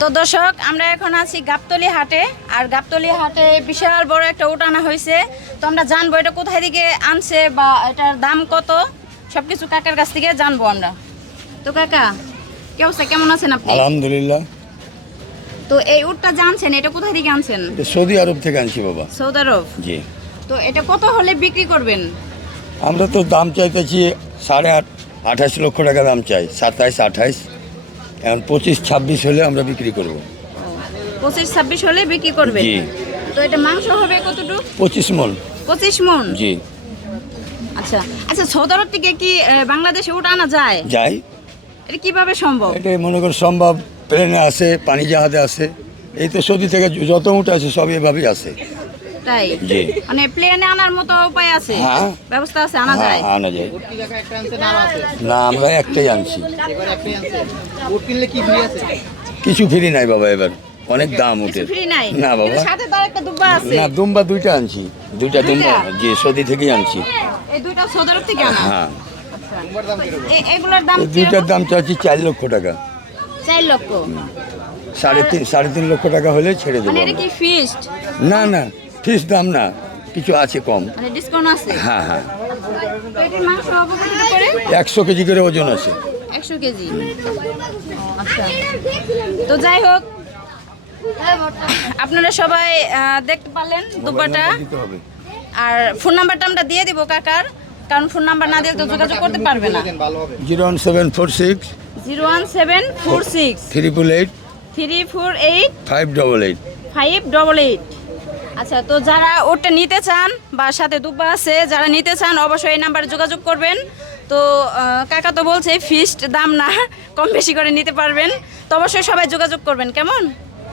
তো দর্শক, আমরা এখন আছি গাবতলী হাটে। আর গাবতলী হাটে বিশাল বড় একটা উট আনা হয়েছে। তো আমরা জানবো এটা কোথায় থেকে আনছে বা এটার দাম কত, সবকিছু কাকার কাছ থেকে জানবো আমরা। তো কাকা, কি অবস্থা, কেমন আছেন আপনি? আলহামদুলিল্লাহ। তো এই উটটা জানছেন, এটা কোথায় থেকে আনছেন? সৌদি আরব থেকে আনছি বাবা। সৌদি আরব? জি। তো এটা কত হলে বিক্রি করবেন? আমরা তো দাম চাইতেছি 28 লক্ষ টাকা দাম চাই। 27, 28, এখন 25, 26 হলে আমরা বিক্রি করব। 25-26 হলে বিক্রি করবেন? জি। তো এটা মাংস হবে কতটুকু? 25 মণ। 25 মণ? জি। আচ্ছা আচ্ছা, সৌদি আরব থেকে কি বাংলাদেশে উট আনা যায়? যাই। এটা কিভাবে সম্ভব? এটা মনে কর সম্ভব, প্লেনে আছে, পানি জাহাজে আছে। এই তো সৌদি থেকে যত উঠ আছে সব এভাবেই আছে। তাই? জি। মানে প্লেনে আনার মতো উপায় আছে? হ্যাঁ। ব্যবস্থা আছে, আনা যায়? হ্যাঁ, আনা যায়। না, আমরা একটাই আনছি। কিছু ফ্রি নাই বাবা, এবার অনেক দাম উঠে। ফ্রি নাই? না বাবা। কিন্তু সাথে তো আরেকটা দুব্বা আছে। না, দুম্বা দুইটা আনছি। দুইটা দুম্বা, জি, সৌদি থেকেই আনছি। এই দুইটা সৌদি আরব থেকে আনা? হ্যাঁ। এগুলোর দাম দুইটার দাম চাচ্ছি 4 লক্ষ টাকা। 4 লক্ষ? 3.5 লক্ষ টাকা হলে ছেড়ে দেবো। মানে এটা কি ফিক্সড? না না, ফিস দাম না, কিছু আছে কম। মানে ডিসকাউন্ট আছে? হ্যাঁ হ্যাঁ। তো এটার মাংস হবে কত করে? 100 কেজি করে ওজন আছে। 100 কেজি? আচ্ছা। তো যাই হোক, আপনারা সবাই দেখতে পারলেন দুব্বাটা। দিতে হবে। আর ফোন নাম্বারটা আমরা দিয়ে দিব কাকার, কারণ ফোন নাম্বার না দিলে তো যোগাযোগ করতে পারবে না। 01746 01746 888 348 588। 588। আচ্ছা, তো যারা ওটা নিতে চান বা সাথে দুব্বা আছে, যারা নিতে চান অবশ্যই এই নাম্বারে যোগাযোগ করবেন। তো কাকা তো বলছে ফিক্সড দাম না, কম বেশি করে নিতে পারবেন। তো অবশ্যই সবাই যোগাযোগ করবেন, কেমন?